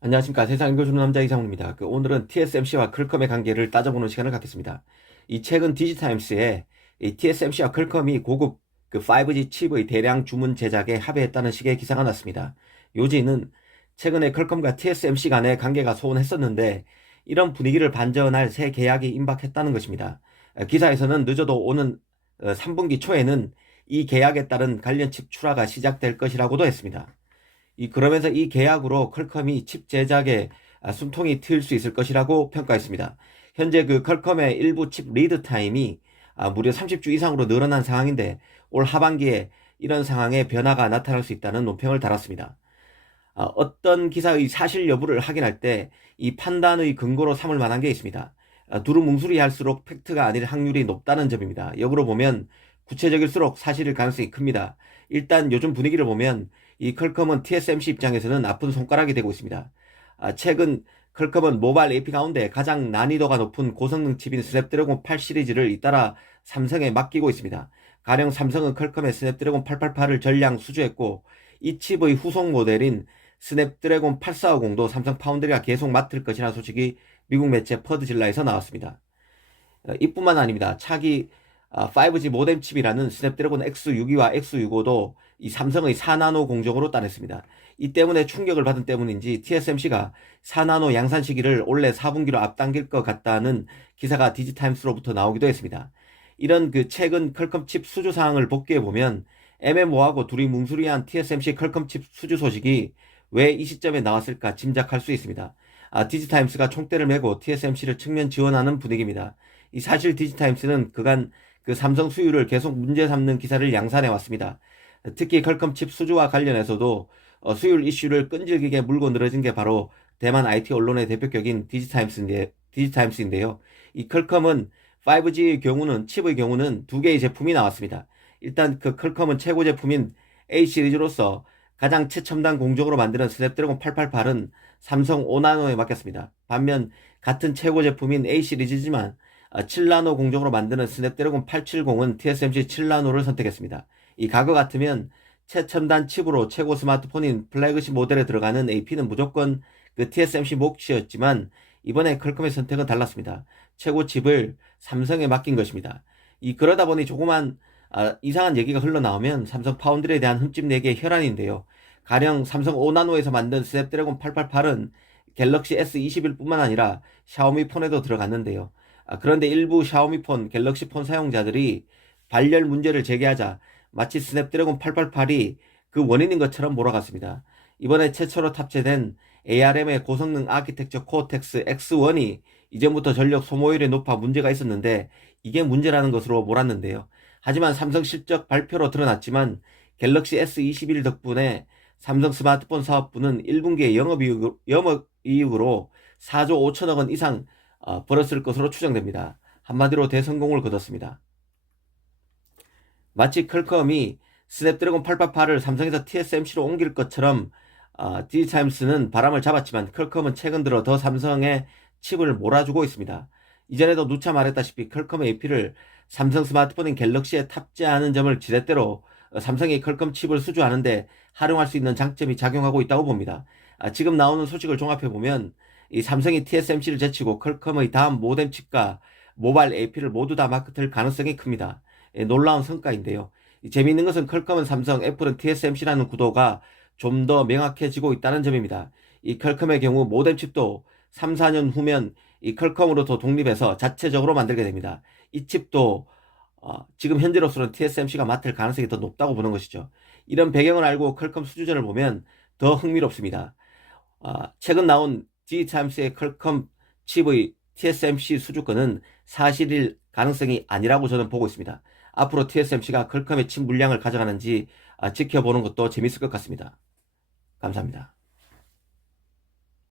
안녕하십니까. 세상 읽어주는 남자 이상훈입니다. 오늘은 TSMC와 퀄컴의 관계를 따져보는 시간을 갖겠습니다. 이 최근 디지타임스에 이 TSMC와 퀄컴이 고급 5G 칩의 대량 주문 제작에 합의했다는 식의 기사가 났습니다. 요지는 최근에 퀄컴과 TSMC 간의 관계가 소원했었는데 이런 분위기를 반전할 새 계약이 임박했다는 것입니다. 기사에서는 늦어도 오는 3분기 초에는 이 계약에 따른 관련 칩 출하가 시작될 것이라고도 했습니다. 그러면서 이 계약으로 퀄컴이 칩 제작에 숨통이 트일 수 있을 것이라고 평가했습니다. 현재 퀄컴의 일부 칩 리드 타임이 무려 30주 이상으로 늘어난 상황인데 올 하반기에 이런 상황에 변화가 나타날 수 있다는 논평을 달았습니다. 어떤 기사의 사실 여부를 확인할 때 이 판단의 근거로 삼을 만한 게 있습니다. 두루뭉술이할수록 팩트가 아닐 확률이 높다는 점입니다. 역으로 보면 구체적일수록 사실일 가능성이 큽니다. 일단 요즘 분위기를 보면 이 퀄컴은 TSMC 입장에서는 나쁜 손가락이 되고 있습니다. 최근 퀄컴은 모바일 AP 가운데 가장 난이도가 높은 고성능 칩인 스냅드래곤 8 시리즈를 잇따라 삼성에 맡기고 있습니다. 가령 삼성은 퀄컴의 스냅드래곤 888을 전량 수주했고 이 칩의 후속 모델인 스냅드래곤 8450도 삼성 파운드리가 계속 맡을 것이라는 소식이 미국 매체 퍼드질라에서 나왔습니다. 이뿐만 아닙니다. 차기 5G 모뎀 칩이라는 스냅드래곤 X62와 X65도 이 삼성의 4나노 공정으로 따냈습니다. 이 때문에 충격을 받은 때문인지 TSMC가 4나노 양산 시기를 올해 4분기로 앞당길 것 같다는 기사가 디지타임스로부터 나오기도 했습니다. 이런 최근 퀄컴 칩 수주 상황을 복귀해 보면 MMO하고 둘이 뭉술이한 TSMC 퀄컴 칩 수주 소식이 왜 이 시점에 나왔을까 짐작할 수 있습니다. 디지타임스가 총대를 메고 TSMC를 측면 지원하는 분위기입니다. 이 사실 디지타임스는 그간 삼성 수율을 계속 문제 삼는 기사를 양산해 왔습니다. 특히 퀄컴 칩 수주와 관련해서도 수율 이슈를 끈질기게 물고 늘어진 게 바로 대만 IT 언론의 대표격인 디지타임스인데요. 이 퀄컴은 5G의 경우는 칩의 경우는 두 개의 제품이 나왔습니다. 일단 퀄컴은 최고 제품인 A 시리즈로서 가장 최첨단 공정으로 만드는 스냅드래곤 888은 삼성 5나노에 맡겼습니다. 반면 같은 최고 제품인 A 시리즈지만 7나노 공정으로 만드는 스냅드래곤 870은 TSMC 7나노를 선택했습니다. 이 과거 같으면 최첨단 칩으로 최고 스마트폰인 플래그십 모델에 들어가는 AP는 무조건 TSMC 몫이었지만 이번에 퀄컴의 선택은 달랐습니다. 최고 칩을 삼성에 맡긴 것입니다. 그러다 보니 조그만 이상한 얘기가 흘러나오면 삼성 파운드리에 대한 흠집 내기의 혈안인데요. 가령 삼성 5나노에서 만든 스냅드래곤 888은 갤럭시 S21뿐만 아니라 샤오미 폰에도 들어갔는데요. 그런데 일부 샤오미 폰, 갤럭시 폰 사용자들이 발열 문제를 제기하자 마치 스냅드래곤 888이 그 원인인 것처럼 몰아갔습니다. 이번에 최초로 탑재된 ARM의 고성능 아키텍처 코어텍스 X1이 이전부터 전력 소모율이 높아 문제가 있었는데 이게 문제라는 것으로 몰았는데요. 하지만 삼성 실적 발표로 드러났지만 갤럭시 S21 덕분에 삼성 스마트폰 사업부는 1분기에 영업이익으로 4조 5천억 원 이상 벌었을 것으로 추정됩니다. 한마디로 대성공을 거뒀습니다. 마치 퀄컴이 스냅드래곤 888을 삼성에서 TSMC로 옮길 것처럼 디지타임스는 바람을 잡았지만 퀄컴은 최근 들어 더 삼성에 칩을 몰아주고 있습니다. 이전에도 누차 말했다시피 퀄컴의 AP를 삼성 스마트폰인 갤럭시에 탑재하는 점을 지렛대로 삼성이 퀄컴 칩을 수주하는데 활용할 수 있는 장점이 작용하고 있다고 봅니다. 지금 나오는 소식을 종합해보면 이 삼성이 TSMC를 제치고 퀄컴의 다음 모뎀 칩과 모바일 AP를 모두 다 맡을 가능성이 큽니다. 놀라운 성과인데요. 재미있는 것은 퀄컴은 삼성, 애플은 TSMC라는 구도가 좀 더 명확해지고 있다는 점입니다. 이 퀄컴의 경우 모뎀 칩도 3, 4년 후면 이 퀄컴으로부터 독립해서 자체적으로 만들게 됩니다. 이 칩도 지금 현재로서는 TSMC가 맡을 가능성이 더 높다고 보는 것이죠. 이런 배경을 알고 퀄컴 수주전을 보면 더 흥미롭습니다. 최근 나온 G타임스의 퀄컴 칩의 TSMC 수주권은 사실일 가능성이 아니라고 저는 보고 있습니다. 앞으로 TSMC가 퀄컴의 칩 물량을 가져가는지 지켜보는 것도 재밌을 것 같습니다. 감사합니다.